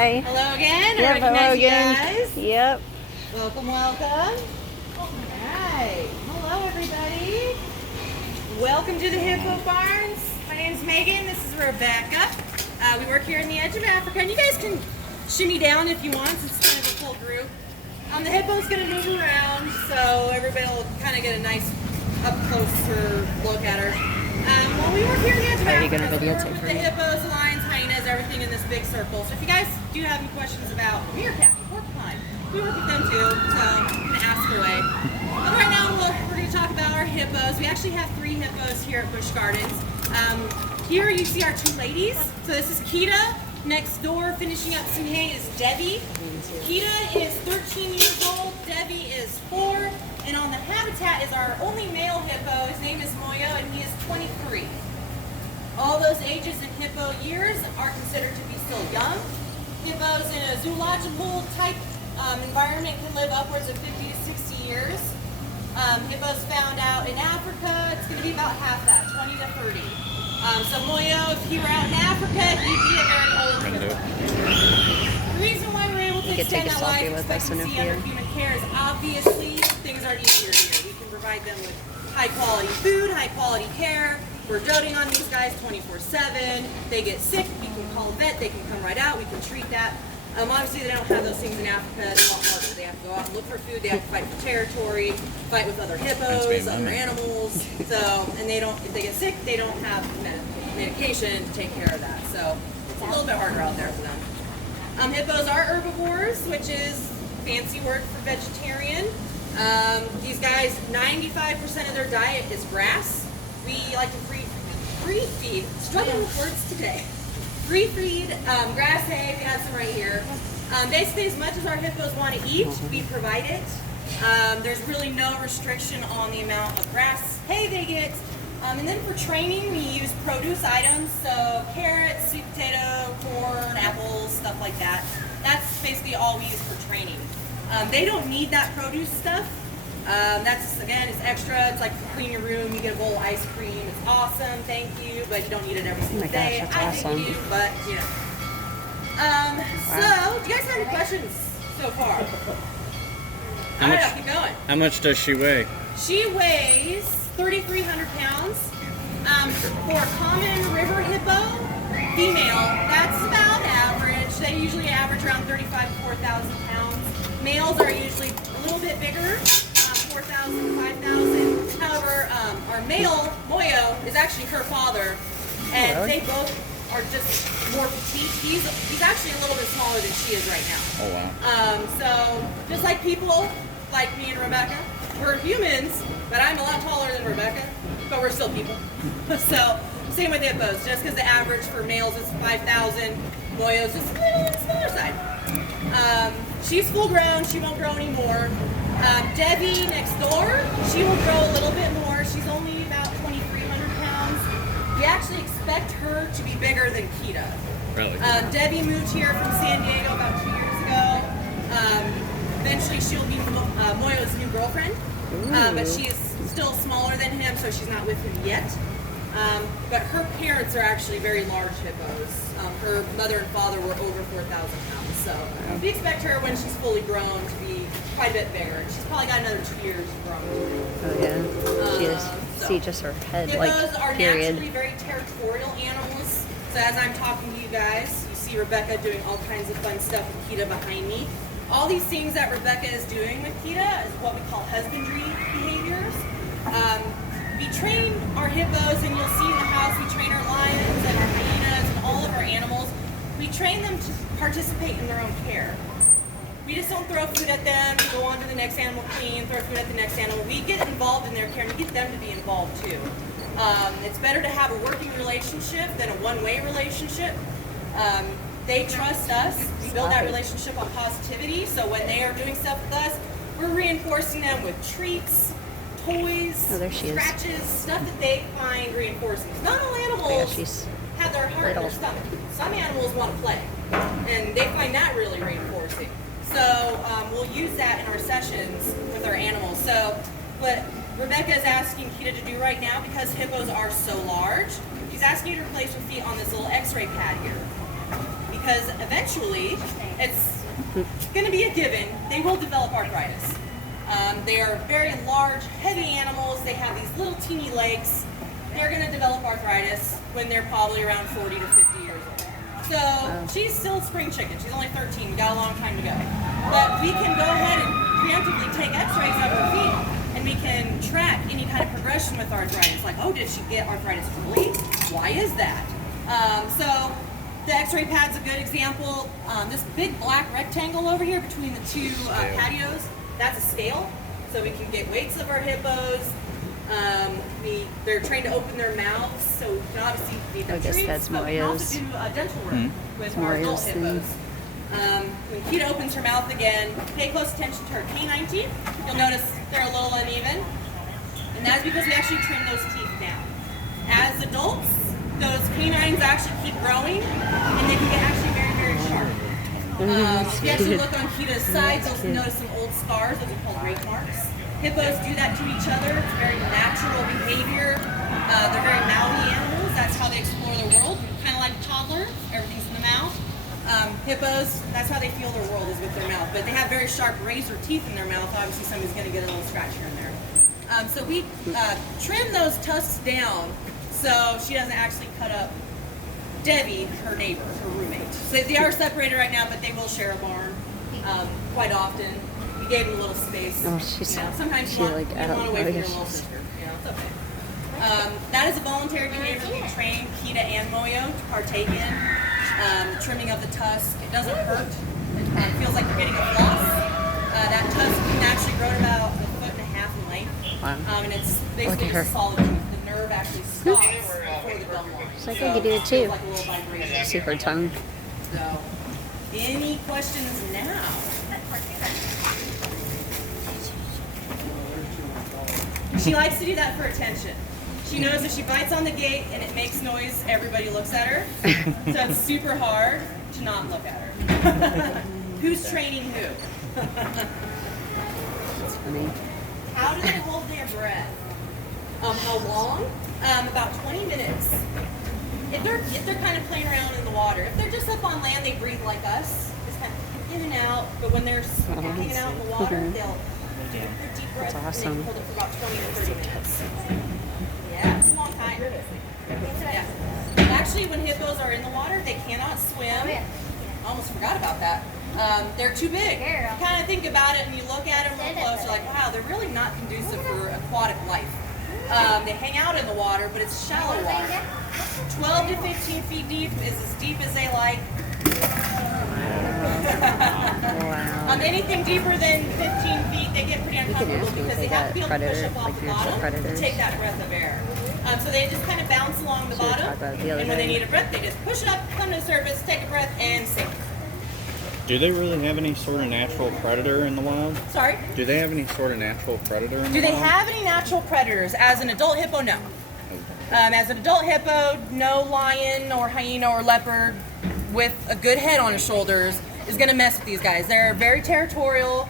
Hi. Hello again. Yep, I recognize hello you again. guys. Yep. Welcome, welcome. All right. Hello, everybody. Welcome to the Hippo Barns. My name's Megan. This is Rebecca. We work here in the edge of Africa, and you guys can shimmy down if you want. It's kind of a full group. The hippo's going to move around, so everybody will kind of get a nice up-closer look at her. Well, we work here in the edge of Africa. We work with the hippos, lions, hyenas, everything in this big circle. So if you guys do have any questions about meerkat, porcupine, we work with them too, so you can ask away. But right now we're going to talk about our hippos. We actually have 3 hippos here at Busch Gardens. Here you see our 2 ladies. So this is Kita. Next door, finishing up some hay, is Debbie. Kita is 13 years old, Debbie is 4, and on the habitat is our only male hippo. His name is Moyo, and he is 23. All those ages in hippo years are considered to be still young. Hippos in a zoological type environment can live upwards of 50 to 60 years. Hippos found out in Africa, it's going to be about half that, 20 to 30. So Moyo, if he were out in Africa, he'd be a very old hippo. The reason why we're able to extend that life expectancy under human care is obviously things are easier here. We can provide them with high quality food, high quality care. We're doting on these guys 24/7. They get sick, we can call a vet, they can come right out, we can treat that. Obviously they don't have those things in Africa. It's a lot harder. They have to go out and look for food, they have to fight for territory, fight with other hippos, other animals. So, and if they get sick, they don't have medication to take care of that. So it's a little bit harder out there for them. Hippos are herbivores, which is fancy word for vegetarian. These guys, 95% of their diet is grass. We like to free feed, struggling with words today. Free feed, grass hay, we have some right here. Basically, as much as our hippos want to eat, we provide it. There's really no restriction on the amount of grass hay they get. And then for training, we use produce items, so carrots, sweet potato, corn, apples, stuff like that. That's basically all we use for training. They don't need that produce stuff. That's, again, it's extra. It's like to clean your room, you get a bowl of ice cream. It's awesome, thank you, but you don't need it every single day. I think you do, but, you know. So, do you guys have any questions so far? All right, I'll keep going. How much does she weigh? She weighs 3,300 pounds. For a common river hippo, female, that's about average. They usually average around 35 to 4,000 pounds. Males are usually a little bit bigger, 4,000, 5,000. However, our male, Moyo, is actually her father, and they both are just more petite. He's actually a little bit smaller than she is right now. Oh, wow. So, just like people, like me and Rebecca, we're humans, but I'm a lot taller than Rebecca, but we're still people. So, same with hippos. Just because the average for males is 5,000, Moyo's just a little on the smaller side. She's full grown, she won't grow anymore. Debbie next door, she will grow a little bit more. She's only about 2,300 pounds. We actually expect her to be bigger than Kita. Really? Debbie moved here from San Diego about 2 years ago. Eventually she'll be Moyo's new girlfriend, but she's still smaller than him, so she's not with him yet. But her parents are actually very large hippos. Her mother and father were over 4,000 pounds, so we expect her when she's fully grown to be quite a bit bigger. She's probably got another 2 years to grow. Oh yeah. She is. See just her head, hippos are period. naturally very territorial animals. So as I'm talking to you guys, you see Rebecca doing all kinds of fun stuff with Kita behind me. All these things that Rebecca is doing with Kita is what we call husbandry behaviors. We train our hippos, and you'll see in the house we train our lions and our hyenas and all of our animals. We train them to participate in their own care. We just don't throw food at them, go on to the next animal, clean, throw food at the next animal. We get involved in their care and we get them to be involved too. It's better to have a working relationship than a one-way relationship. They trust us. We build that relationship on positivity, so when they are doing stuff with us, we're reinforcing them with treats, toys, scratches, stuff that they find reinforcing. Not all animals have their heart in their stomach. Some animals want to play, and they find that really reinforcing. So we'll use that in our sessions with our animals. So what Rebecca is asking Kita to do right now, because hippos are so large, she's asking you to place your feet on this little x-ray pad here. because eventually it's going to be a given. They will develop arthritis. They are very large, heavy animals. They have these little teeny legs. They're going to develop arthritis when they're probably around 40 to 50 years old. So she's still a spring chicken. She's only 13. We got a long time to go. But we can go ahead and preemptively take x-rays of her feet, and we can track any kind of progression with arthritis. Like, oh, did she get arthritis early? Why is that? So the x-ray pad's a good example. This big black rectangle over here between the two patios, that's a scale. So we can get weights of our hippos. They're trained to open their mouths, so we can obviously feed them treats, that's but we can also Mario's. do dental work with our adult hippos. When Kita opens her mouth again, pay close attention to her canine teeth. You'll notice they're a little uneven, and that's because we actually trim those teeth down. As adults, those canines actually keep growing, and they can get actually very, very sharp. If you actually look on Kita's sides, you'll notice some old scars. Those are called rake marks. Hippos do that to each other. It's very natural behavior. They're very mouthy animals. That's how they explore the world. Kind of like a toddler. Everything's in the mouth. Hippos, that's how they feel their world, is with their mouth. But they have very sharp razor teeth in their mouth. Obviously, somebody's going to get a little scratch here and there. So we trim those tusks down so she doesn't actually cut up Debbie, her neighbor, her roommate. So they are separated right now, but they will share a barn quite often. We gave them a little space. Oh, she's sometimes you want away from your little sister. It's okay. That is a voluntary behavior. We train Kita and Moyo to partake in. Trimming of the tusk. It doesn't hurt. It feels like you're getting a floss. That tusk can actually grow to about 1.5 feet in length. Wow. And it's basically just a solid tooth. The nerve actually stops before the gum line. She's like, I could do it too. Like a little vibration. See her tongue. So, any questions now? She likes to do that for attention. She knows if she bites on the gate and it makes noise, everybody looks at her. So it's super hard to not look at her. Who's training who? That's funny. How do they hold their breath? How long? About 20 minutes. If they're kind of playing around in the water. If they're just up on land, they breathe like us. Just kind of in and out. But when they're hanging out in the water, they'll take their deep breath. That's awesome. And they hold it for about 20 to 30 minutes. Yeah, it's a long time. Yeah. Actually, when hippos are in the water, they cannot swim. I almost forgot about that. They're too big. You kind of think about it and you look at them real close, you're like, wow, they're really not conducive for aquatic life. They hang out in the water, but it's shallow water. 12 to 15 feet deep is as deep as they like. Wow. Anything deeper than 15 feet, they get pretty uncomfortable because they have to be able to push up off the bottom to take that breath of air. So they just kind of bounce along the bottom, and when they need a breath, they just push up, come to the surface, take a breath, and sink. Do they really have any sort of natural predator in the wild? Sorry? Do they have any sort of natural predator in the wild? Do they have any natural predators? As an adult hippo, no. As an adult hippo, no lion or hyena or leopard with a good head on his shoulders is going to mess with these guys. They're very territorial.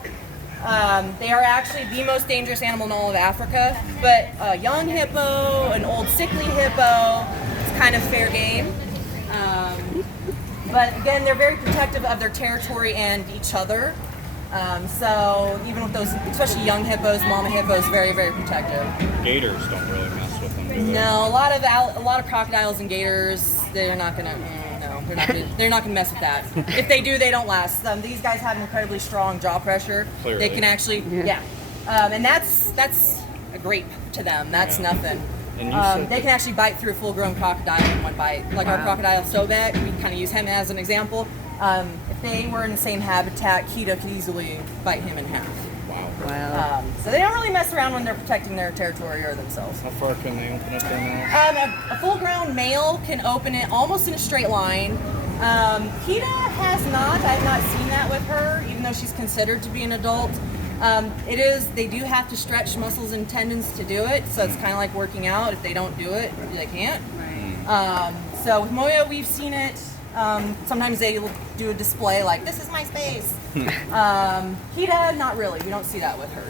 They are actually the most dangerous animal in all of Africa. But a young hippo, an old sickly hippo, it's kind of fair game. But again, they're very protective of their territory and each other. So even with those, especially young hippos, mama hippos, very, very protective. Gators don't really mess with them, do they? No, a lot of crocodiles and gators, they're not gonna. They're not gonna mess with that. If they do, they don't last. These guys have incredibly strong jaw pressure. Clearly. They can actually, and that's a grape to them. That's nothing. And They can actually bite through a full-grown crocodile in one bite. Like our crocodile Sobek, we kind of use him as an example. If they were in the same habitat, Kita could easily bite him in half. Wow. So they don't really mess around when they're protecting their territory or themselves. How far can they open up their mouth? A full-grown male can open it almost in a straight line. Kita has not. I've not seen that with her, even though she's considered to be an adult. They do have to stretch muscles and tendons to do it, so it's kind of like working out. If they don't do it, they can't. Right. So with Moya, we've seen it. Sometimes they will do a display like, this is my space. Kita, not really. We don't see that with her.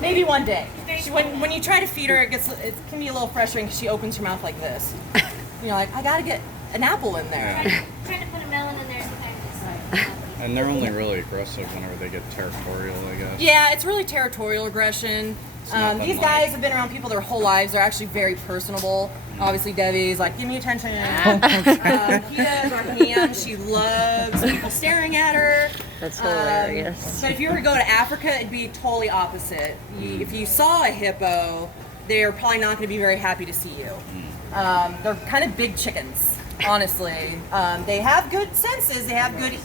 Maybe one day. When you try to feed her, it can be a little frustrating because she opens her mouth like this. Like, I gotta get an apple in there. Yeah. Trying to put a melon in there sometimes. And they're only really aggressive whenever they get territorial, I guess. Yeah, it's really territorial aggression. nothing These like- guys have been around people their whole lives. They're actually very personable. Obviously, Debbie's like, give me attention. He does our ham. She loves people staring at her. That's hilarious. So if you were to go to Africa, it'd be totally opposite. If you saw a hippo, they're probably not going to be very happy to see you. They're kind of big chickens, honestly. They have good senses. They have good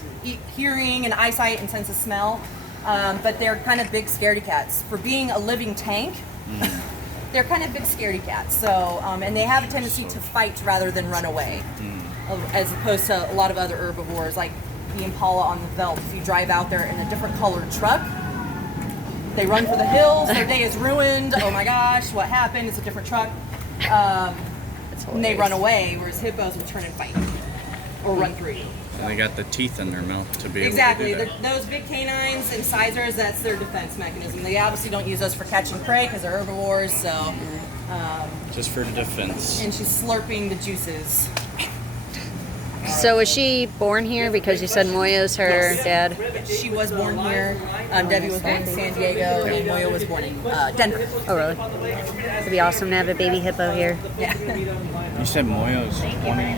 hearing and eyesight and sense of smell. But they're kind of big scaredy cats. For being a living tank, they're kind of big scaredy cats. So, and they have a tendency to fight rather than run away, as opposed to a lot of other herbivores, like the impala on the veldt. If you drive out there in a different colored truck, they run for the hills. Their day is ruined. Oh my gosh, what happened? It's a different truck. And they run away, whereas hippos will turn and fight or run through you. And they got the teeth in their mouth to be able Exactly. to do that. Those big canines, incisors, that's their defense mechanism. They obviously don't use those for catching prey because they're herbivores, so. Just for defense. And she's slurping the juices. So was she born here? Because you said Moyo's her dad. She was born here. Debbie was born in San Diego, and Moyo was born in Denver. Oh, really? It'd be awesome to have a baby hippo here. Yeah. You said Moyo's 20